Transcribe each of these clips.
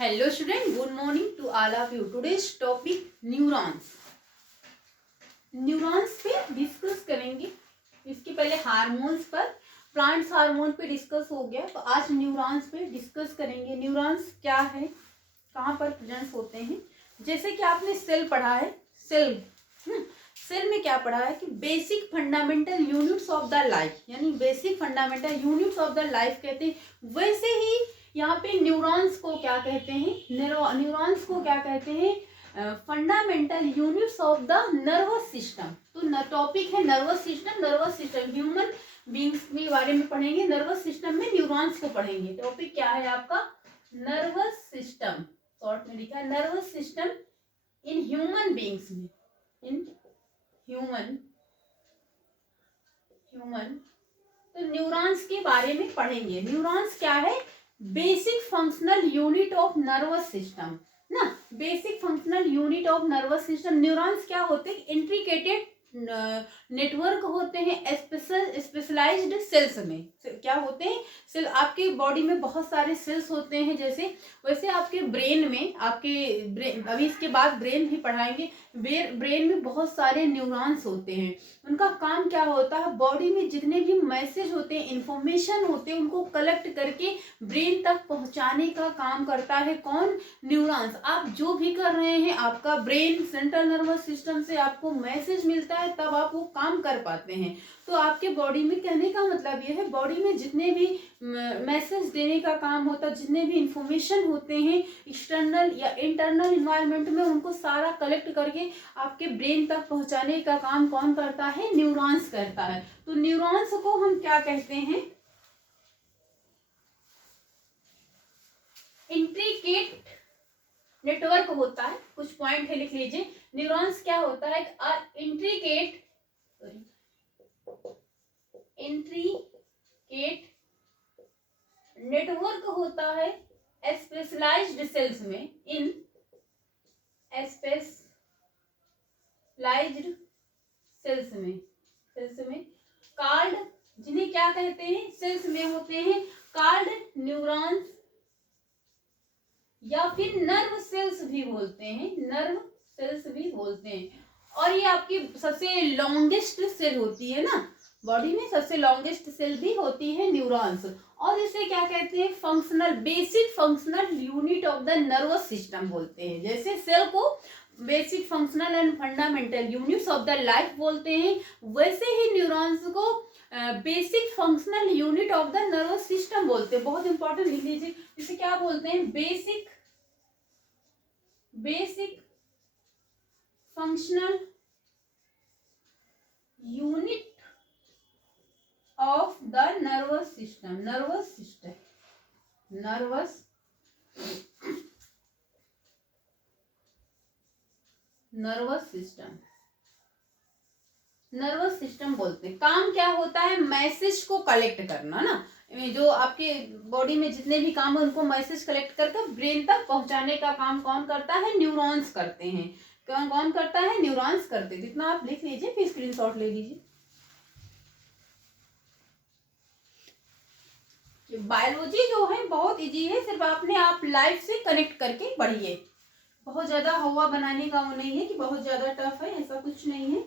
Hello student, good morning to all of you. Today's topic neurons. Neurons पे discuss करेंगे. इसके पहले hormones पर, प्लांट्स हार्मोन पे डिस्कस हो गया, तो आज न्यूरॉन्स पे डिस्कस करेंगे. न्यूरॉन्स क्या है, कहाँ पर प्रेजेंट होते हैं. जैसे कि आपने सेल पढ़ा है, सेल में क्या पढ़ा है कि basic fundamental units of the life, यानी basic fundamental units of the life कहते हैं. वैसे ही यहाँ पे न्यूरॉन्स को क्या कहते हैं, न्यूरॉन्स को क्या कहते हैं, fundamental units of the nervous system. तो टॉपिक है nervous system. Nervous system human beings के बारे में पढ़ेंगे. नर्वस सिस्टम में न्यूरॉन्स को पढ़ेंगे. टॉपिक क्या है आपका, नर्वस सिस्टम. शॉर्ट में लिखा है nervous system in human beings में, इन ह्यूमन. तो न्यूरॉन्स के बारे में पढ़ेंगे. न्यूरॉन्स क्या है, basic functional unit of nervous system ना. Basic functional unit of nervous system. Neurons क्या होते हैं, इंट्रिकेटेड नेटवर्क होते हैं स्पेशलाइज्ड सेल्स में. क्या होते हैं, सेल. आपके बॉडी में बहुत सारे सेल्स होते हैं. जैसे वैसे आपके ब्रेन में, अभी इसके बाद ब्रेन भी पढ़ाएंगे. ब्रेन में बहुत सारे न्यूरॉन्स होते हैं. उनका काम क्या होता है, बॉडी में जितने भी मैसेज होते हैं, इंफॉर्मेशन होते हैं, उनको कलेक्ट करके ब्रेन तक पहुंचाने का काम करता है. कौन, न्यूरॉन्स. आप जो भी कर रहे हैं, आपका ब्रेन सेंट्रल नर्वस सिस्टम से आपको मैसेज मिलता है, तब आप वो काम कर पाते हैं. तो आपके बॉडी में, कहने का मतलब ये है, बॉडी में जितने भी मैसेज देने का काम होता है, जितने भी इंफॉर्मेशन होते हैं एक्सटर्नल या इंटरनल इन्वायरमेंट में, उनको सारा कलेक्ट करके आपके ब्रेन तक पहुंचाने का काम कौन करता है, न्यूरॉन्स करता है. तो न्यूरॉन्स को हम क्या कहते हैं, इंट्रिकेट नेटवर्क होता है. कुछ पॉइंट है, लिख लीजिए. न्यूरॉन्स क्या होता है, इंट्रिकेट नेटवर्क होता है स्पेशलाइज्ड सेल्स में, इन स्पेशलाइज्ड सेल्स में कॉल्ड, जिन्हें क्या कहते हैं, सेल्स में होते हैं, कॉल्ड न्यूरॉन्स, या फिर नर्व सेल्स भी बोलते हैं, नर्व सेल्स भी बोलते हैं. और ये आपकी सबसे लॉन्गेस्ट सेल होती है ना, बॉडी में सबसे लॉन्गेस्ट सेल भी होती है न्यूरॉन्स. और इसे क्या कहते हैं, functional, basic functional unit of the nervous system बोलते हैं. जैसे सेल को basic functional and fundamental units of the life बोलते हैं, वैसे ही न्यूरॉन्स को basic functional unit of the nervous system बोलते हैं. बहुत इंपॉर्टेंट, लिख लीजिए. इसे क्या बोलते हैं, basic functional unit of the nervous system. Nervous system बोलते हैं. काम क्या होता है, मैसेज को कलेक्ट करना ना. जो आपके बॉडी में जितने भी काम है, उनको मैसेज कलेक्ट करके ब्रेन तक पहुंचाने का काम कौन करता है, न्यूरॉन्स करते हैं. कौन करता है, न्यूरॉन्स करते हैं. जितना आप लिख लीजिए, फिर स्क्रीनशॉट ले लीजिए. बायोलॉजी जो है बहुत इजी है, सिर्फ आपने आप लाइफ से कनेक्ट करके पढ़िए. बहुत ज्यादा हवा बनाने का वो नहीं है कि बहुत ज्यादा टफ है, ऐसा कुछ नहीं है.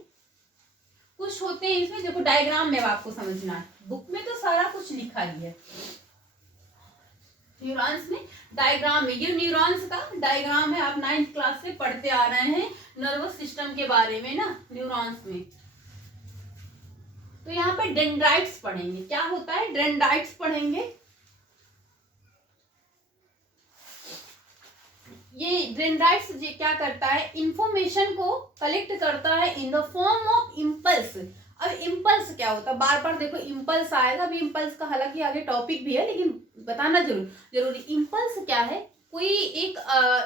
कुछ होते हैं इसमें, देखो डायग्राम में आपको समझना है. बुक में तो सारा कुछ लिखा ही है. न्यूरॉन्स में डायग्राम में, ये न्यूरॉन्स का डायग्राम है. आप 9th क्लास से पढ़ते आ रहे हैं नर्वस सिस्टम के बारे में ना, न्यूरॉन्स में. तो यहाँ पे डेंड्राइट्स पढ़ेंगे. क्या होता है, डेंड्राइट्स पढ़ेंगे. ये डेंड्राइट्स क्या करता है, इंफॉर्मेशन को कलेक्ट करता है in the form of impulse. अब इम्पल्स क्या होता है, बार बार देखो इम्पल्स आएगा. अभी इम्पल्स का हालांकि आगे टॉपिक भी है, लेकिन बताना जरूरी. इम्पल्स क्या है, कोई एक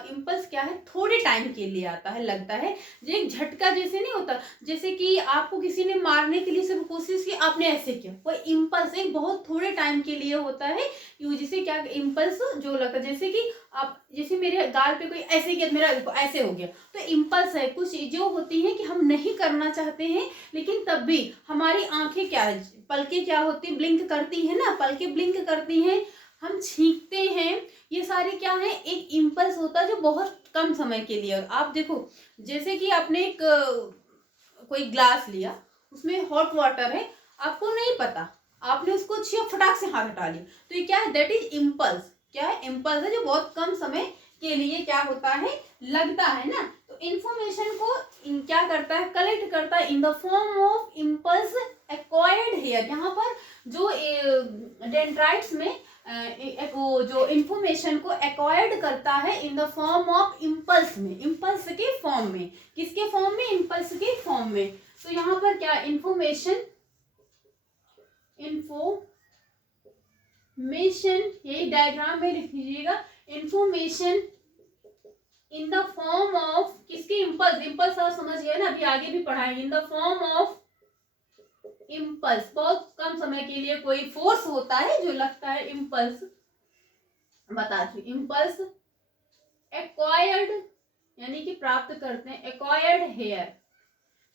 इम्पल्स क्या है, थोड़े टाइम के लिए आता है, लगता है जो एक झटका जैसे नहीं होता. जैसे कि आपको किसी ने मारने के लिए सब कोशिश की, आपने ऐसे किया, वो इम्पल्स एक बहुत थोड़े टाइम के लिए होता है. जिसे क्या, इम्पल्स जो लगता है, जैसे कि आप, जैसे मेरे गाल पे कोई ऐसे किया, मेरा ऐसे हो गया, तो इम्पल्स है. कुछ जो होती हैं कि हम नहीं करना चाहते हैं, लेकिन तब भी हमारी आंखें क्या है, पलकें क्या होती, ब्लिंक करती है ना, पलकें ब्लिंक करती हैं. हम छींकते हैं, ये सारे क्या है, एक इम्पल्स होता है जो बहुत कम समय के लिए। और आप देखो जैसे कि आपने एक कोई ग्लास लिया, उसमें हॉट वाटर है, आपको नहीं पता, आपने उसको छिया फटाक से हाथ हटा लिया, तो ये क्या है, दैट इज इम्पल्स। क्या है, इम्पल्स है जो बहुत कम समय के लिए क्या होता है, लगता है ना। तो इंफॉर्मेशन को क्या करता है, कलेक्ट करता है in the form of impulse acquired here. यहाँ पर जो डेंड्राइट्स में वो जो इंफॉर्मेशन को एक्वायर्ड करता है in the form of impulse में, इम्पल्स के फॉर्म में। किसके फॉर्म में, इम्पल्स के फॉर्म में। तो यहाँ पर क्या, इंफॉर्मेशन, यही डायग्राम में लिख लीजिएगा, information in the form of किसके, इम्पल्स। इम्पल्स आप समझ गए ना, अभी आगे भी पढ़ाएंगे। इन द फॉर्म ऑफ इम्पल्स, बहुत कम समय के लिए कोई फोर्स होता है जो लगता है, इम्पल्स बता चुकी। इम्पल्स एक्वायर्ड यानी कि प्राप्त करते हैं, एक्वायर्ड हेयर,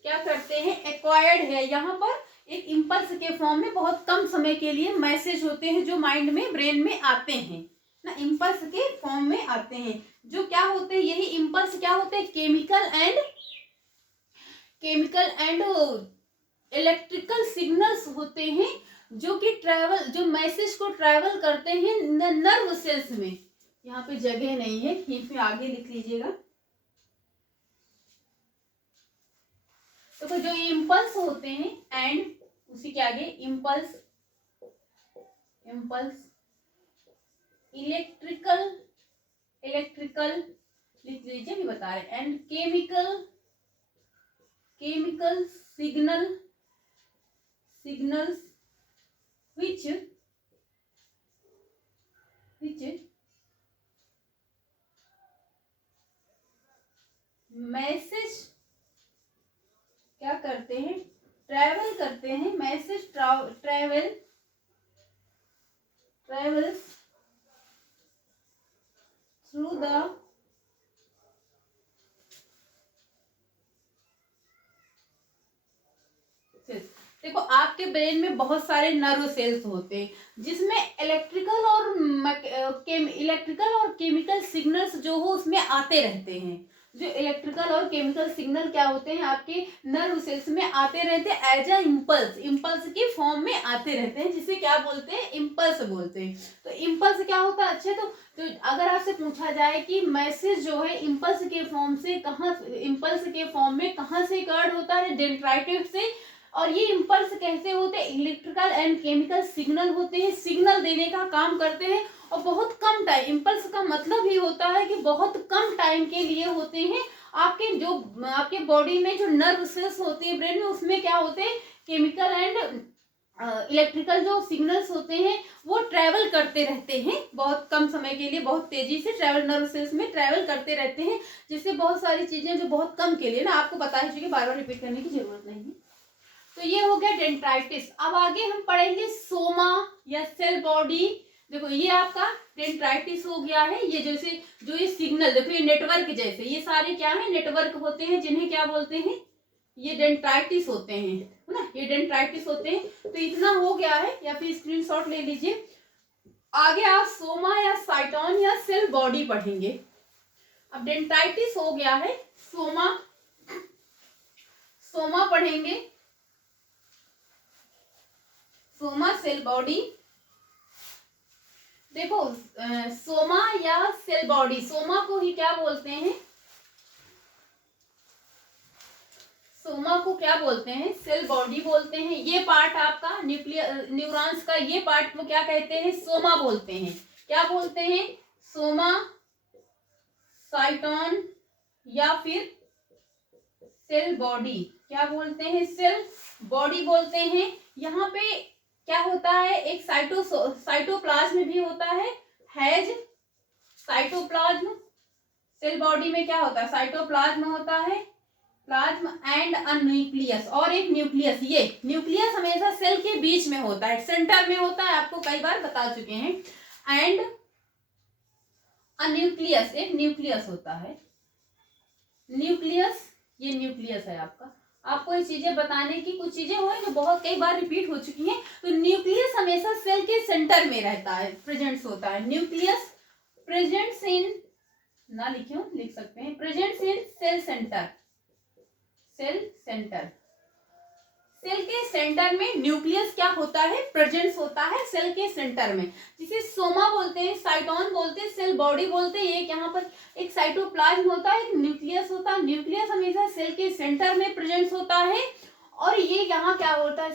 क्या करते हैं, एक्वायर्ड हेयर। यहाँ पर एक इम्पल्स के फॉर्म में बहुत कम समय के लिए मैसेज होते हैं जो माइंड में, ब्रेन में आते हैं ना, इम्पल्स के फॉर्म में आते हैं। जो क्या होते हैं, यही इम्पल्स क्या होते हैं, केमिकल एंड इलेक्ट्रिकल सिग्नल्स होते हैं जो कि ट्रैवल, जो मैसेज को ट्रैवल करते हैं नर्व सेल्स में। यहाँ पे जगह नहीं है, यहीं पे आगे लिख लीजिएगा। तो जो इम्पल्स होते हैं एंड उसी के आगे इम्पल्स इलेक्ट्रिकल लिख लीजिए, भी बता रहे, and chemical signals which message क्या करते हैं, ट्रैवल करते हैं, मैसेज ट्रैवल्स थ्रू द देखो आपके ब्रेन में बहुत सारे नर्व सेल्स होते हैं जिसमें इलेक्ट्रिकल और केमिकल सिग्नल्स जो हो उसमें आते रहते हैं। जो इलेक्ट्रिकल और केमिकल सिग्नल क्या होते हैं, आपके नर्व सेल्स में आते रहते हैं एज अ इम्पल्स के फॉर्म में आते रहते हैं, जिसे क्या बोलते हैं, इम्पल्स बोलते हैं। तो इम्पल्स क्या होता है, अच्छे तो अगर आपसे पूछा जाए कि मैसेज जो है इम्पल्स के फॉर्म से कहाँ, इम्पल्स के फॉर्म में कहाँ से कार्ड होता है, डेंड्राइटिस से। और ये इम्पल्स कैसे होते हैं, इलेक्ट्रिकल एंड केमिकल सिग्नल होते हैं, सिग्नल देने का काम करते हैं। और बहुत कम टाइम, इम्पल्स का मतलब ही होता है कि बहुत कम टाइम के लिए होते हैं। आपके बॉडी में जो नर्व सेल्स होती है ब्रेन में, उसमें क्या होते हैं, केमिकल एंड इलेक्ट्रिकल जो सिग्नल्स होते हैं वो ट्रैवल करते रहते हैं बहुत कम समय के लिए, बहुत तेजी से ट्रैवल, नर्व सेल्स में ट्रैवल करते रहते हैं, जिससे बहुत सारी चीजें जो बहुत कम के लिए ना, आपको पता है, चूंकि बार बार रिपीट करने की जरूरत नहीं है। तो ये हो गया डेंड्राइटिस। अब आगे हम पढ़ेंगे सोमा या सेल बॉडी। देखो ये आपका डेंड्राइटिस हो गया है। ये जैसे जो ये सिग्नल, देखो ये नेटवर्क जैसे, ये सारे क्या है, नेटवर्क होते हैं, जिन्हें क्या बोलते हैं, ये डेंड्राइटिस होते हैं, है ना, ये डेंड्राइटिस होते हैं। तो इतना हो गया है, या फिर स्क्रीनशॉट ले लीजिए। आगे आप सोमा या साइटोन या सेल बॉडी पढ़ेंगे। अब डेंड्राइटिस हो गया है, सोमा पढ़ेंगे, सोमा सेल बॉडी। देखो सोमा या सेल बॉडी, सोमा को ही क्या बोलते हैं, सोमा को क्या बोलते हैं, सेल बॉडी बोलते हैं। ये पार्ट आपका न्यूरॉन्स का ये पार्ट को क्या कहते हैं, सोमा बोलते हैं। क्या बोलते हैं, सोमा, साइटोन या फिर सेल बॉडी। क्या बोलते हैं, सेल बॉडी बोलते हैं। यहाँ पे क्या होता है, एक साइटोप्लाज्म भी होता है, हैज साइटोप्लाज्म। सेल बॉडी में क्या होता है, साइटोप्लाज्म होता है, प्लाज्म एंड अ न्यूक्लियस, और एक न्यूक्लियस। ये न्यूक्लियस हमेशा सेल के बीच में होता है, सेंटर में होता है, आपको कई बार बता चुके हैं। एंड अ न्यूक्लियस, एक न्यूक्लियस होता है, न्यूक्लियस, ये न्यूक्लियस है आपका। आपको ये चीजें बताने की कुछ चीजें हुई जो बहुत कई बार रिपीट हो चुकी हैं। तो न्यूक्लियस हमेशा सेल के सेंटर में रहता है, प्रेजेंट्स होता है। न्यूक्लियस प्रेजेंट्स इन, ना लिखे हो लिख सकते हैं, presents in cell centre, cell centre. Cell के सेंटर में न्यूक्लियस क्या होता है, प्रेजेंस होता है सेल के सेंटर में, जिसे सोमा बोलते हैं, साइटोन बोलते हैं, सेल बॉडी बोलते हैं। एक यहाँ पर एक साइटोप्लाज्म होता है, एक न्यूक्लियस होता है। न्यूक्लियस हमेशा सेल के सेंटर में प्रेजेंस होता है। और ये यहाँ क्या होता है,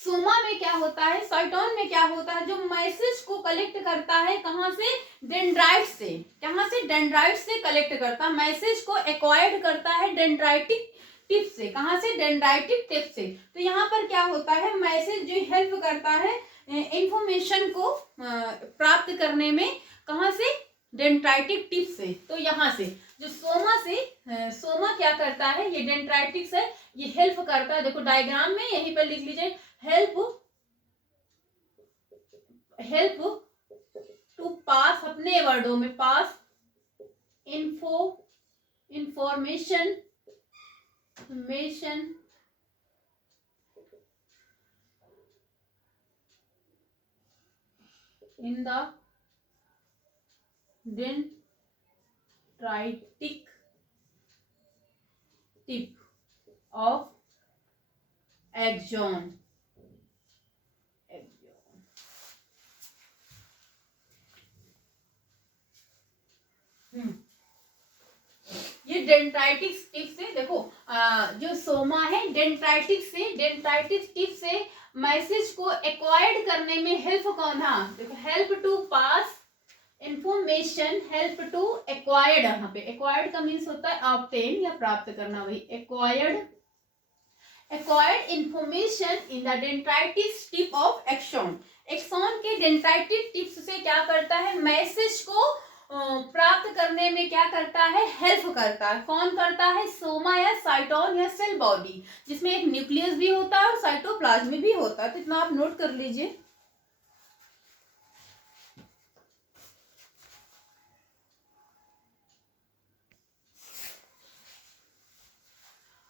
सोमा में क्या होता है, साइटोन में क्या होता है, जो मैसेज को कलेक्ट करता है, कहाँ से, डेंड्राइट से। कहाँ से, डेंड्राइट से कलेक्ट करता है मैसेज को, एक्वायर्ड करता है डेंड्राइटिक टिप से। कहाँ से, डेंड्राइटिक टिप से। तो यहाँ पर क्या होता है, मैसेज जो हेल्प करता है इंफॉर्मेशन को प्राप्त करने में, कहाँ से, डेंड्राइटिक टिप से। तो यहाँ से जो सोमा से, सोमा क्या करता है, ये डेंड्राइटिक से ये हेल्प करता है। देखो डायग्राम में यहीं पर लिख लीजिए, हेल्प टू पास, अपने वर्डों में pass information in the dendritic tip of axon. ये डेंड्राइटिक टिप से, देखो जो सोमा है डेंड्राइटिक टिप से मैसेज को एक्वायर्ड करने में हेल्प कौन है, देखो help to pass information, help to acquired. यहाँ पे एक्वायर्ड का मीन्स होता है ऑब्टेन या प्राप्त करना, वही acquired information in the dendritic tip of axon. Axon के डेंड्राइटिक टिप्स से क्या करता है, मैसेज को प्राप्त करने में क्या करता है, हेल्प करता है। कौन करता है, सोमा या साइटोन या सेल बॉडी, जिसमें एक न्यूक्लियस भी होता है और साइटोप्लाज्म भी होता है। तो इतना आप नोट कर लीजिए।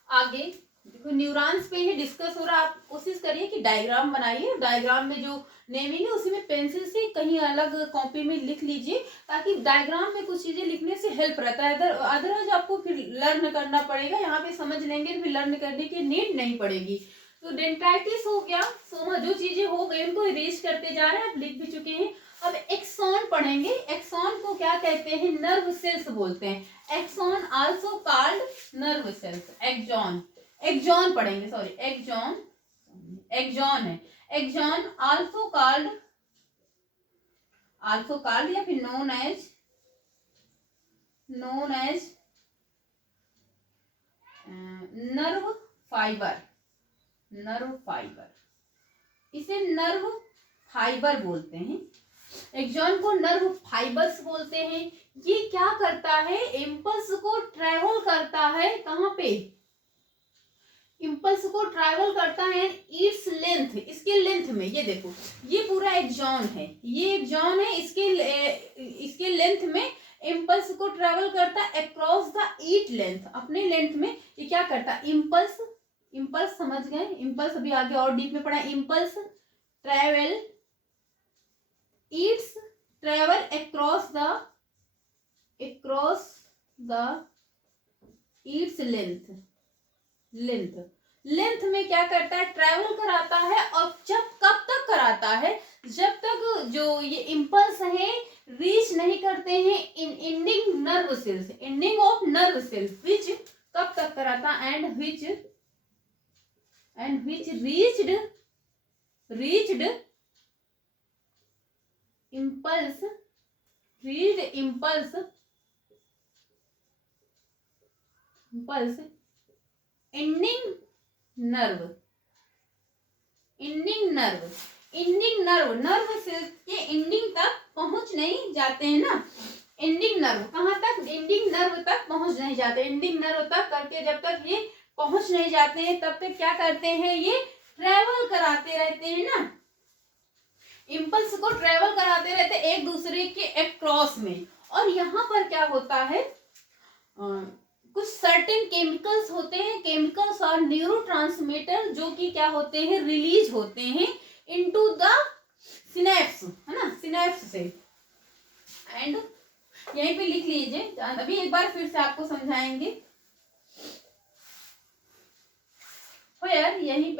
आगे देखो न्यूरॉन्स पे ही डिस्कस हो रहा है। आप कोशिश करिए कि डायग्राम बनाइए, डायग्राम में जो नेमिंग है उसी में पेंसिल से कहीं अलग कॉपी में लिख लीजिए, ताकि डायग्राम में कुछ चीजें लिखने से हेल्प रहता है। अदरवाइज आपको फिर लर्न करना पड़ेगा, यहाँ पे समझ लेंगे फिर लर्न करने की नीड नहीं पड़ेगी। तो डेंड्राइटिस हो गया, सोमा, जो चीजें हो गई उनको इरेज करते जा रहे हैं, आप लिख भी चुके हैं। अब एक्सॉन पढ़ेंगे। एक्सॉन को क्या कहते हैं, नर्व सेल्स बोलते हैं। Axon also called nerve cells. Axon पढ़ेंगे, सॉरी एक्सॉन है। एक्सॉन आल्सो कॉल्ड या फिर नोन एज नर्व फाइबर। इसे नर्व फाइबर बोलते हैं। एक्सॉन को नर्व फाइबर्स बोलते हैं। ये क्या करता है, इम्पल्स को ट्रेवल करता है, कहाँ पे, इम्पल्स को ट्रैवल करता है इट्स लेंथ, इसके लेंथ में। ये देखो ये पूरा एक्सॉन है, ये एक्सॉन है, इसके लेंथ में इम्पल्स को ट्रैवल करता है अक्रॉस द ईट लेंथ, अपने लेंथ में ये क्या करता है, इम्पल्स समझ गए, इम्पल्स अभी आगे और डीप में पढ़ा। Impulse travel across the Yeats length में क्या करता है, ट्रैवल कराता है। और कब तक कराता है, जब तक जो ये इम्पल्स है रीच नहीं करते हैं ending nerve cells, ending of nerve cells, which कब तक कराता, and which reached impulse ending nerve cells के एंडिंग तक पहुंच नहीं जाते हैं ना। एंडिंग नर्व कहाँ तक, एंडिंग नर्व तक पहुंच नहीं जाते। एंडिंग नर्व तक करके जब तक ये पहुंच नहीं जाते हैं तब तक क्या करते हैं, ये ट्रेवल कराते रहते हैं ना, इम्पल्स को ट्रेवल कराते रहते एक दूसरे के अक्रॉस में। और यहाँ पर क्या होता है, कुछ सर्टेन केमिकल्स होते हैं, केमिकल्स और न्यूरोट्रांसमीटर जो कि क्या होते हैं, रिलीज होते हैं इनटू द सिनेप्स, है ना, सिनेप्स से। एंड यहीं पे लिख लीजिए, अभी एक बार फिर से आपको समझाएंगे। Where, यहीं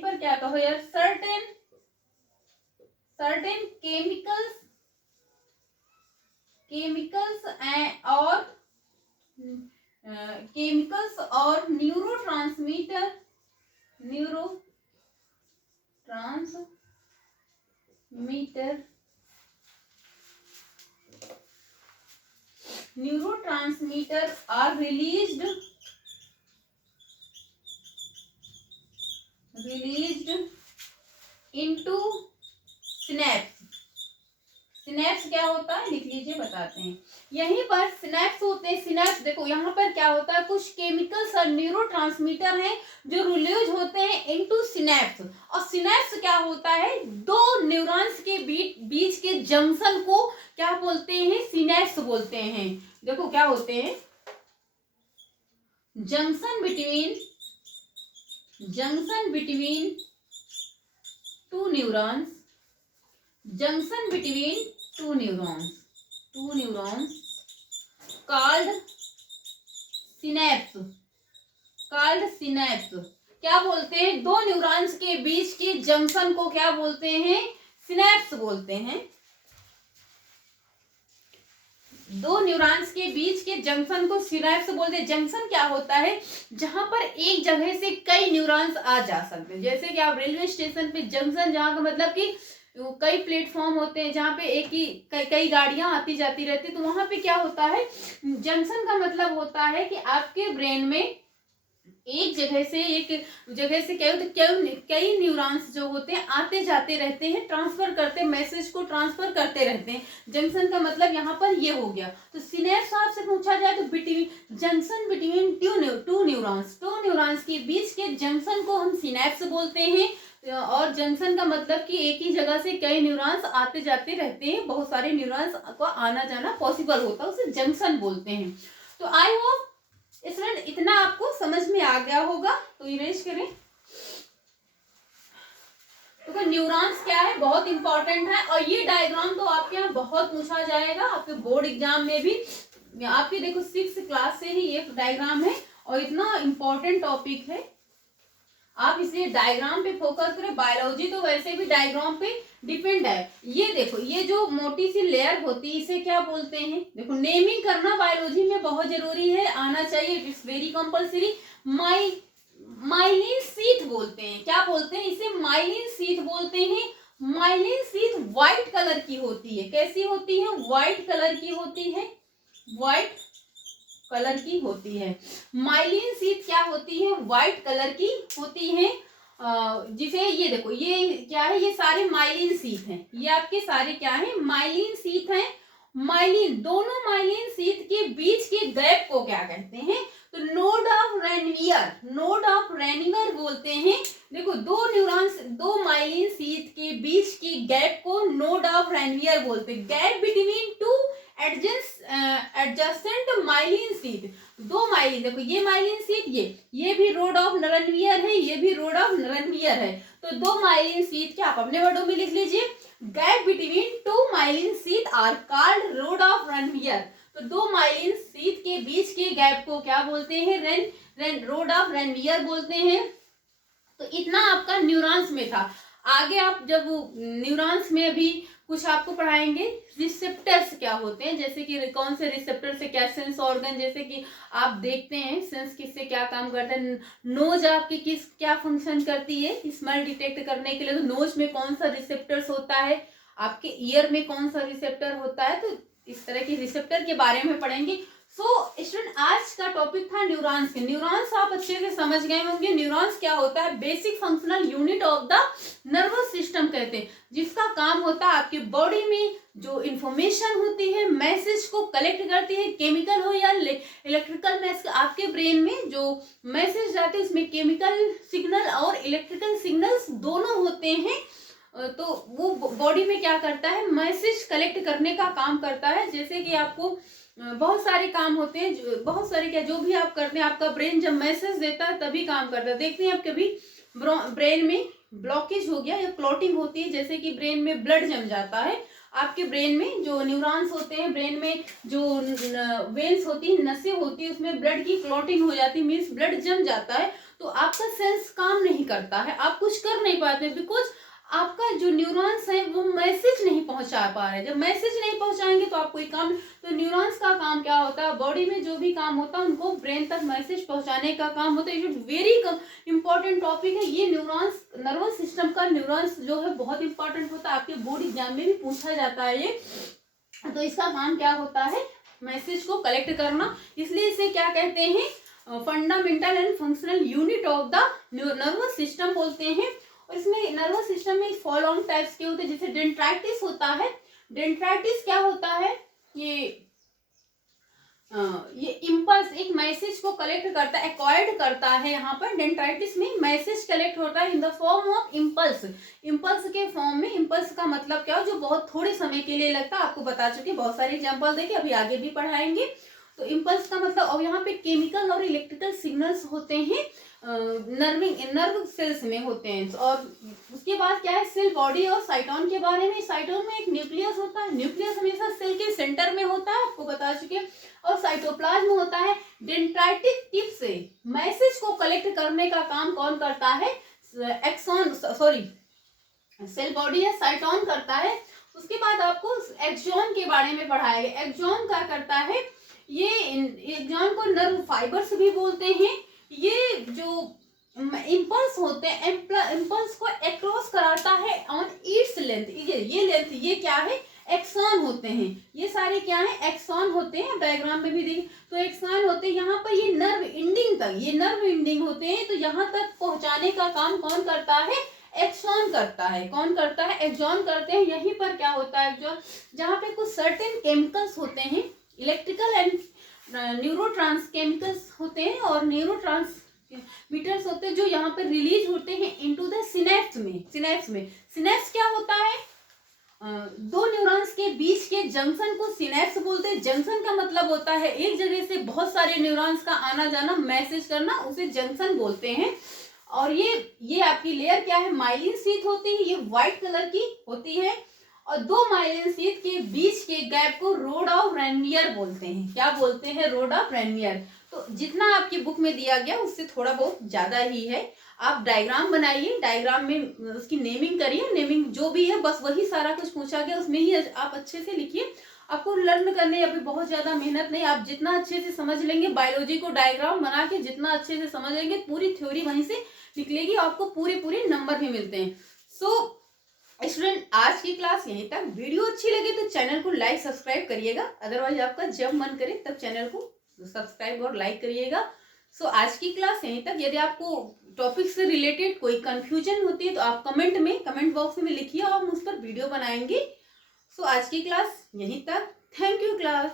पर क्या कहो यार, सर्टेन केमिकल्स और neurotransmitter are released into synapse। Synapse क्या होता है लिख लीजिए, बताते हैं। यहीं पर सिनेप्स होते हैं। सिनेप्स देखो यहाँ पर क्या होता है, कुछ केमिकल्स और न्यूरोट्रांसमीटर हैं जो रिलीज होते हैं इनटू सिनेप्स। और सिनेप्स क्या होता है, दो न्यूरॉन्स के बीच के जंक्शन को क्या बोलते हैं, सिनेप्स बोलते हैं। देखो क्या होते हैं, junction between two neurons, called synapse। क्या बोलते हैं, दो न्यूरॉन्स के बीच के जंक्शन को क्या बोलते हैं, सिनेप्स बोलते हैं। दो न्यूरॉन्स के बीच के जंक्शन को सिनेप्स बोलते हैं। जंक्शन क्या होता है, जहां पर एक जगह से कई न्यूरॉन्स आ जा सकते हैं। जैसे कि आप रेलवे स्टेशन पे जंक्शन, जहां का मतलब कि कई प्लेटफॉर्म होते हैं जहाँ पे एक ही कई गाड़ियां आती जाती रहती, तो वहां पे क्या होता है, जंक्शन का मतलब होता है कि आपके ब्रेन में एक जगह से कई न्यूरॉन्स जो होते हैं आते जाते रहते हैं, मैसेज को ट्रांसफर करते रहते हैं। जंक्शन का मतलब यहाँ पर ये हो गया। तो सिनेप्स आपसे पूछा जाए तो जंक्शन बिटवीन टू न्यूरॉन्स के बीच के जंक्शन को हम सिनेप्स बोलते हैं। और जंक्शन का मतलब कि एक ही जगह से कई न्यूरॉन्स आते जाते रहते हैं, बहुत सारे न्यूरॉन्स को आना जाना पॉसिबल होता है, उसे जंक्शन बोलते हैं। तो आई होप स्टूडेंट इतना आपको समझ में आ गया होगा। तो इरेज करें। तो न्यूरॉन्स क्या है, बहुत इंपॉर्टेंट है। और ये डायग्राम तो आपके यहाँ बहुत पूछा जाएगा, आपके बोर्ड एग्जाम में भी। आपकी देखो 6th क्लास से ही ये डायग्राम है और इतना इंपॉर्टेंट टॉपिक है, आप इसलिए डायग्राम पे फोकस करें। बायोलॉजी तो वैसे भी डायग्राम पे डिपेंड है। ये देखो, ये जो मोटी सी लेयर होती है इसे क्या बोलते हैं, देखो नेमिंग करना बायोलॉजी में बहुत जरूरी है, आना चाहिए, it's very compulsory. Myelin sheath बोलते हैं। क्या बोलते हैं इसे, माइलिन शीथ बोलते हैं। माइलिन शीथ व्हाइट कलर की होती है। कैसी होती है, व्हाइट कलर की होती है, व्हाइट कलर की होती है। माइलिन शीथ क्या होती है, व्हाइट कलर की होती है। जिसे ये देखो, ये क्या है, ये सारे माइलिन शीथ हैं। ये आपके सारे क्या हैं, माइलिन शीथ हैं। दोनों माइलिन शीथ के बीच के गैप को क्या कहते हैं, तो नोड ऑफ रेनियर बोलते हैं। देखो दो माइलिन शीथ के बीच के गैप को नोड ऑफ रेनियर बोलते हैं। Gap between two adjacent myelin sheath, दो माइलिन, देखो ये माइलिन शीथ, ये भी रोड ऑफ नरनवियर है, ये भी रोड ऑफ नरनवियर है। तो दो माइलिन शीथ क्या आप अपने वर्डों में लिख लीजिए, gap between two myelin sheath are called road of Ranvier. तो दो माइलिन शीथ के बीच के गैप को क्या बोलते हैं, रोड ऑफ रेनवियर बोलते हैं। तो इतना आपका न्यूरॉन्स में था। आगे आप जब न्यूरॉन्स में भी कुछ आपको पढ़ाएंगे, रिसेप्टर्स क्या होते हैं, जैसे कि कौन से रिसेप्टर से क्या, सेंस ऑर्गन, जैसे कि आप देखते हैं सेंस किससे क्या काम करता है। नोज आपकी क्या फंक्शन करती है, स्मेल डिटेक्ट करने के लिए, तो नोज में कौन सा रिसेप्टर्स होता है, आपके ईयर में कौन सा रिसेप्टर होता है। तो इस तरह के रिसेप्टर के बारे में पढ़ेंगे। स्टूडेंट आज का टॉपिक था न्यूरॉन्स के। न्यूरॉन्स आप अच्छे से समझ गए होंगे। न्यूरॉन्स क्या होता है, basic functional unit of the nervous system कहते हैं, जिसका काम होता है आपकी बॉडी में जो इंफॉर्मेशन होती है, मैसेज को कलेक्ट करती है, केमिकल हो या इलेक्ट्रिकल मैसेज। आपके ब्रेन में जो मैसेज जाते हैं उसमें केमिकल सिग्नल और इलेक्ट्रिकल सिग्नल्स दोनों होते हैं। तो वो बॉडी में क्या करता है, मैसेज कलेक्ट करने का काम करता है। जैसे कि आपको बहुत सारे काम होते हैं, बहुत सारे क्या जो भी आप करते हैं, आपका ब्रेन जब मैसेज देता है तभी काम करता है। देखते हैं आप कभी ब्रेन में ब्लॉकेज हो गया या क्लॉटिंग होती है, जैसे कि ब्रेन में ब्लड जम जाता है, आपके ब्रेन में जो न्यूरॉन्स होते हैं, ब्रेन में जो वेन्स होती है, नसें होती है, उसमें ब्लड की क्लॉटिंग हो जाती है, मीन्स ब्लड जम जाता है, तो आपका सेंस काम नहीं करता है, आप कुछ कर नहीं पाते, बिकॉज आपका जो न्यूरॉन्स है वो मैसेज नहीं पहुंचा पा रहे। जब मैसेज नहीं पहुंचाएंगे तो आप कोई काम, तो न्यूरॉन्स का काम क्या होता है, बॉडी में जो भी काम होता है उनको ब्रेन तक मैसेज पहुंचाने का काम होता है। ये वेरी इंपॉर्टेंट टॉपिक है ये। न्यूरॉन्स, नर्वस सिस्टम का न्यूरॉन्स जो है बहुत इंपॉर्टेंट होता है, आपके बोर्ड एग्जाम में भी पूछा जाता है ये। तो इसका काम क्या होता है, मैसेज को कलेक्ट करना, इसलिए इसे क्या कहते हैं, fundamental and functional unit of the nervous system बोलते हैं। और इसमें नर्वस सिस्टम में फॉलोइंग टाइप्स के होते हैं, जैसे डेंड्राइटिस होता है। डेंड्राइटिस क्या होता है, ये इम्पल्स, एक मैसेज को कलेक्ट करता है, एक्वायर्ड करता है। यहाँ पर डेंड्राइटिस में मैसेज कलेक्ट होता है in the form of impulse, impulse के फॉर्म में। इम्पल्स का मतलब क्या हो, जो बहुत थोड़े समय के लिए लगता है, आपको बता चुके बहुत सारे एग्जाम्पल देखे, अभी आगे भी पढ़ाएंगे। तो इम्पल्स का मतलब, और यहाँ पे केमिकल और इलेक्ट्रिकल सिग्नल्स होते हैं, नर्व सेल्स में होते हैं। और उसके बाद क्या है, सेल बॉडी और साइटोन के बारे में। साइटोन में एक न्यूक्लियस होता है, न्यूक्लियस हमेशा सेल के सेंटर में होता है, आपको बता चुके, और साइटोप्लाज्म होता है। डेंड्राइटिक टिप से मैसेज को कलेक्ट करने का काम कौन करता है, एक्सॉन, सॉरी, सेल बॉडी या साइटोन करता है। उसके बाद आपको एक्सॉन के बारे में पढ़ाया गया। एक्सॉन क्या करता है, ये एक्सॉन को नर्व फाइबर्स भी बोलते हैं। ये जो इम्पल्स होते हैं, इम्पल्स को अक्रॉस कराता है ऑन इट्स लेंथ, ये लेंथ, ये क्या है, एक्सॉन होते हैं। ये सारे क्या है, एक्सॉन होते हैं, डायग्राम में भी देखिए तो एक्सॉन होते हैं। यहाँ पर ये नर्व इंडिंग तक, ये नर्व इंडिंग होते हैं, तो यहाँ तक पहुंचाने का काम कौन करता है, एक्सॉन करता है। कौन करता है, एक्सॉन करते हैं। यहीं पर क्या होता है, एक्सॉन जहाँ पे कुछ सर्टेन केमिकल्स होते हैं, इलेक्ट्रिकल एंड न्यूरोट्रांस केमिकल्स होते हैं और न्यूरोट्रांसमीटर्स होते हैं, जो यहाँ पे रिलीज होते हैं इनटू द सिनेप्स में। सिनेप्स क्या होता है, दो न्यूरॉन्स के बीच के जंक्शन को सिनेप्स बोलते हैं। जंक्शन का मतलब होता है एक जगह से बहुत सारे न्यूरॉन्स का आना जाना, मैसेज करना, उसे जंक्शन बोलते हैं। और ये आपकी लेयर क्या है, माइलिन शीथ होती है, ये व्हाइट कलर की होती है। और दो माइलिन शीथ के बीच के गैप को रोड ऑफ रेनवियर बोलते हैं। क्या बोलते हैं, रोड ऑफ रेनवियर। तो जितना आपकी बुक में दिया गया उससे थोड़ा बहुत ज्यादा ही है। आप डायग्राम बनाइए, डायग्राम में उसकी नेमिंग करिए, नेमिंग जो भी है बस वही सारा कुछ पूछा गया, उसमें ही आप अच्छे से लिखिए। आपको लर्न करने अभी बहुत ज्यादा मेहनत नहीं, आप जितना अच्छे से समझ लेंगे, बायोलॉजी को डायग्राम बना के जितना अच्छे से समझ लेंगे, पूरी थ्योरी वहीं से निकलेगी, आपको पूरे नंबर भी मिलते हैं। सो स्टूडेंट, आज की क्लास यहीं तक। वीडियो अच्छी लगे तो चैनल को लाइक सब्सक्राइब करिएगा, अदरवाइज आपका जब मन करे तब चैनल को सब्सक्राइब और लाइक करिएगा। सो आज की क्लास यहीं तक। यदि आपको टॉपिक से रिलेटेड कोई कंफ्यूजन होती है तो आप कमेंट बॉक्स में लिखिए और हम उस पर वीडियो बनाएंगे। सो आज की क्लास यहीं तक। Thank you class.